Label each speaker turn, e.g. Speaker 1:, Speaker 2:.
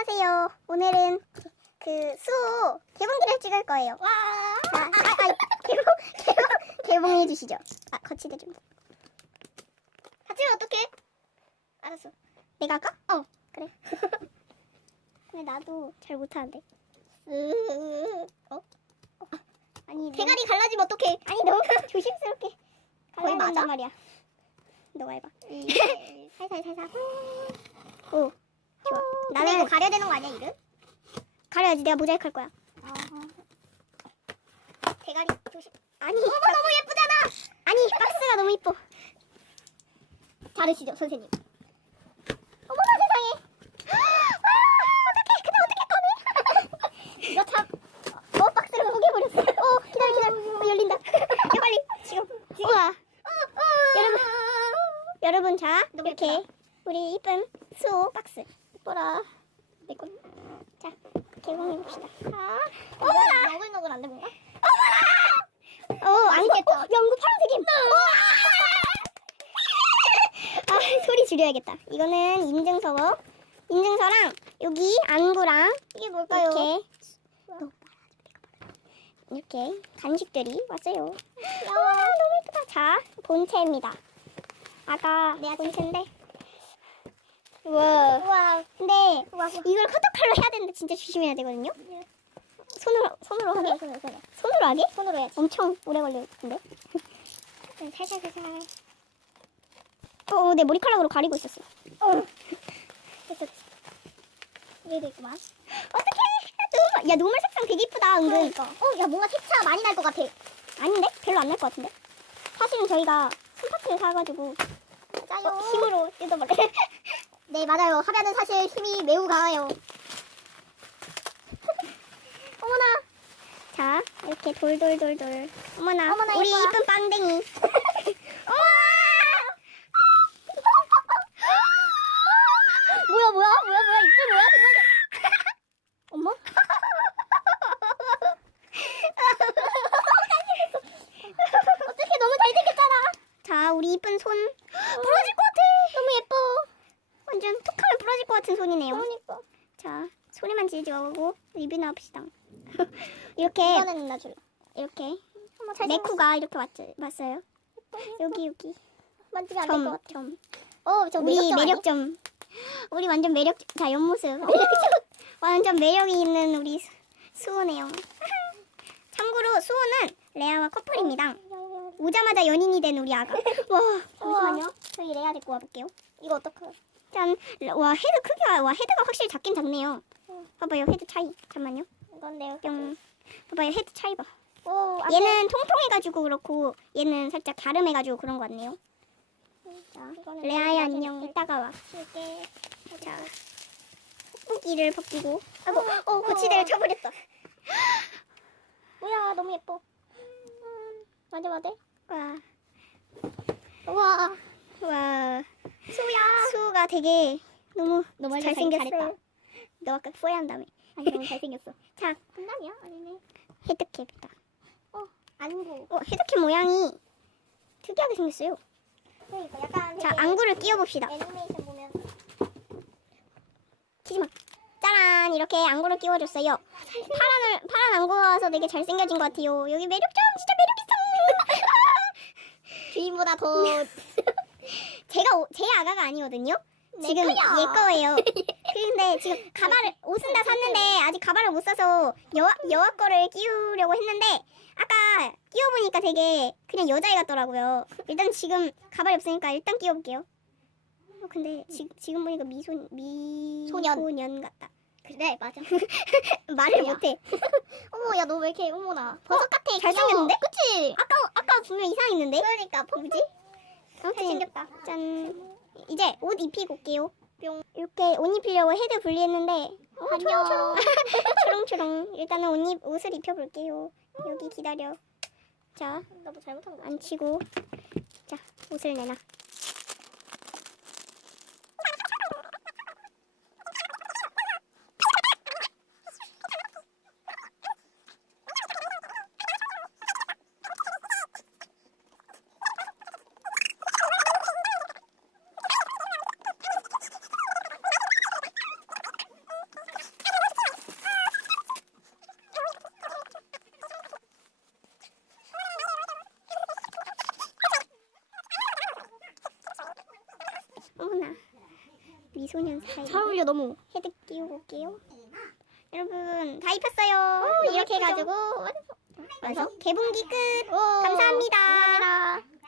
Speaker 1: 안녕하세요. 오늘은 그 수호 개봉기를 찍을 거예요. 와. 자, 아, 아, 개봉 개봉 개봉해 주시죠. 아, 거치대 좀. 같이 어떡해? 알았어. 내가 할까? 어, 그래. 근데 나도 잘 못하는데. 으, 어? 어? 아니 대가리 갈라지면 어떡해? 아니 너무 조심스럽게
Speaker 2: 거의 맞아?
Speaker 1: 말이야. 너가 해봐. 살살살살. 오, 좋아.
Speaker 2: 나는
Speaker 1: 나는
Speaker 2: 이거 가려야 되는 거 아니야 이름?
Speaker 1: 가려야지. 내가 모자이크 할 거야.
Speaker 2: 대가리 조심.
Speaker 1: 아니, 어머 너무 예쁘잖아. 아니, 박스가 너무 이뻐.
Speaker 2: 자르시죠 선생님.
Speaker 1: 어머나 세상에. 아, 어떡해. 근데 어떻게 꺼내?
Speaker 2: 이거 참.
Speaker 1: 어, 박스를 포개버렸어. 어, 기다려, 기다려. 어, 열린다. 야, 빨리. 지금. 우와. 여러분, 여러분, 자, 이렇게
Speaker 2: 예쁘다.
Speaker 1: 우리 이쁜 수호 박스. 이뻐라. 내 건. 자, 개봉해봅시다. 아, 어머나.
Speaker 2: 너글너글한데 뭔가?
Speaker 1: 어, 맛있겠다. 연구 파란색임. 아, 소리 줄여야겠다. 이거는 인증서고, 인증서랑 여기 안구랑
Speaker 2: 이게 뭘까요?
Speaker 1: 이렇게 이렇게 간식들이 왔어요. 아, 너무 예쁘다. 자, 본체입니다. 아까
Speaker 2: 네,
Speaker 1: 본체인데. 우와.
Speaker 2: 우와.
Speaker 1: 근데
Speaker 2: 우와.
Speaker 1: 이걸 커터칼로 해야 되는데 진짜 조심해야 되거든요. 손으로 손으로 하게?
Speaker 2: 손으로 손으로.
Speaker 1: 손으로 하게?
Speaker 2: 손으로 해야지.
Speaker 1: 엄청 오래 걸릴 텐데.
Speaker 2: 살살 살살.
Speaker 1: 어, 내 머리카락으로 가리고 있었어.
Speaker 2: 어. 됐어 됐어. 위에도 있구만.
Speaker 1: 어떡해! 노멀, 야, 노멀 색상 되게 이쁘다, 은근.
Speaker 2: 그러니까. 어, 야 뭔가 세차 많이 날 것 같아.
Speaker 1: 아닌데? 별로 안 날 것 같은데? 사실은 저희가 손파츠를 사가지고
Speaker 2: 짜요.
Speaker 1: 어, 힘으로 뜯어버려.
Speaker 2: 네 맞아요. 하면은 사실 힘이 매우 강해요.
Speaker 1: 어머나. 자, 이렇게 돌돌돌돌. 어머나,
Speaker 2: 어머나,
Speaker 1: 우리. 이쁜 빵댕이.
Speaker 2: 뭐야 뭐야 뭐야 뭐야 이쪽 뭐야.
Speaker 1: 어머?
Speaker 2: 어떻게 너무 잘 생겼잖아.
Speaker 1: 자, 우리 이쁜 손. 부러질 예뻐. 완전 툭 하면 부러질 것 같은 손이네요.
Speaker 2: 그러니까.
Speaker 1: 자, 소리만 지르지 말고 리뷰 나옵시다. 이렇게,
Speaker 2: 이거는 나 줄라.
Speaker 1: 이렇게.
Speaker 2: 한번 잘
Speaker 1: 네쿠가 이렇게 왔, 왔어요. 여기, 여기.
Speaker 2: 만지면 안될것
Speaker 1: 점,
Speaker 2: 같아.
Speaker 1: 점.
Speaker 2: 어, 저
Speaker 1: 우리
Speaker 2: 매력점 아니?
Speaker 1: 우리 완전 매력, 자, 옆모습. 완전 매력이 있는 우리 수- 수호네요. 참고로 수호는 레아와 커플입니다. 오자마자 연인이 된 우리 아가. 와, 잠시만요. 저희 레아 데리고 와볼게요.
Speaker 2: 이거 어떡해?
Speaker 1: 짠. 와, 헤드 크기가, 와, 헤드가 확실히 작긴 작네요. 봐봐요, 헤드 차이. 잠깐만요.
Speaker 2: 이건데요.
Speaker 1: 뿅. 봐봐요, 헤드 차이 봐.
Speaker 2: 오, 앞에
Speaker 1: 얘는 통통해가지고 그렇고, 얘는 살짝 갸름해가지고 그런 것 같네요. 자,
Speaker 2: 이거는
Speaker 1: 레아야 안녕.
Speaker 2: 뺄-
Speaker 1: 이따가 와.
Speaker 2: 줄게.
Speaker 1: 자, 뽁뽁이를 벗기고.
Speaker 2: 어,
Speaker 1: 어, 거치대를
Speaker 2: 어.
Speaker 1: 쳐버렸다.
Speaker 2: 뭐야, 너무 예뻐. 음, 맞아, 맞아.
Speaker 1: 와,
Speaker 2: 우와.
Speaker 1: 와. 수호가 되게 너무
Speaker 2: 너무
Speaker 1: 잘생겼어.
Speaker 2: 잘했다.
Speaker 1: 너 아까 후회한다며.
Speaker 2: 아니, 너무 잘생겼어.
Speaker 1: 자,
Speaker 2: 장난이야? 아니네.
Speaker 1: 헤드캡이다.
Speaker 2: 어, 안구.
Speaker 1: 어, 헤드캡 모양이 특이하게 생겼어요.
Speaker 2: 그러니까 약간
Speaker 1: 자,
Speaker 2: 되게
Speaker 1: 안구를 끼워봅시다.
Speaker 2: 애니메이션 보면
Speaker 1: 키지마. 짜란! 이렇게 안구를 끼워줬어요. 파란을, 파란 안구여서 되게 잘생겨진 것 같아요. 여기 매력 점! 진짜 매력 있어!
Speaker 2: 주인보다 더
Speaker 1: 제가, 오- 제 아가가 아니거든요?
Speaker 2: 내
Speaker 1: 지금. 얘 거예요. 근데 지금 가발을, 옷은 다 샀는데 아직 가발을 못 사서 여아, 여아 거를 끼우려고 했는데 아까 끼워보니까 되게 그냥 여자애 같더라고요. 일단 지금 가발이 없으니까 일단 끼워볼게요. 어, 근데 지, 지금 보니까 미소, 미 소년
Speaker 2: 소년.
Speaker 1: 같다.
Speaker 2: 그래 맞아.
Speaker 1: 말을
Speaker 2: 야.
Speaker 1: 못해.
Speaker 2: 어머 야 너 왜 이렇게 어머나 버섯 같아.
Speaker 1: 잘생겼는데?
Speaker 2: 귀여워. 그치?
Speaker 1: 아까 아까 분명 이상했는데?
Speaker 2: 그러니까
Speaker 1: 뭐지? 아무튼
Speaker 2: 잘생겼다.
Speaker 1: 짠. 이제 옷 입히고 올게요. 뿅. 이렇게 옷 입히려고 헤드 분리했는데 어,
Speaker 2: 안녕.
Speaker 1: 초롱초롱. 일단은 옷 입, 옷을 입혀볼게요. 여기 기다려. 자,
Speaker 2: 나뭐 잘못한 거.
Speaker 1: 앉히고. 자, 옷을 내놔. 미소년 사이.
Speaker 2: 잘 어울려 너무.
Speaker 1: 헤드 끼우고 올게요. 여러분 다 입혔어요. 이렇게 해가지고 완성. 개봉기 끝. 감사합니다.
Speaker 2: 감사합니다.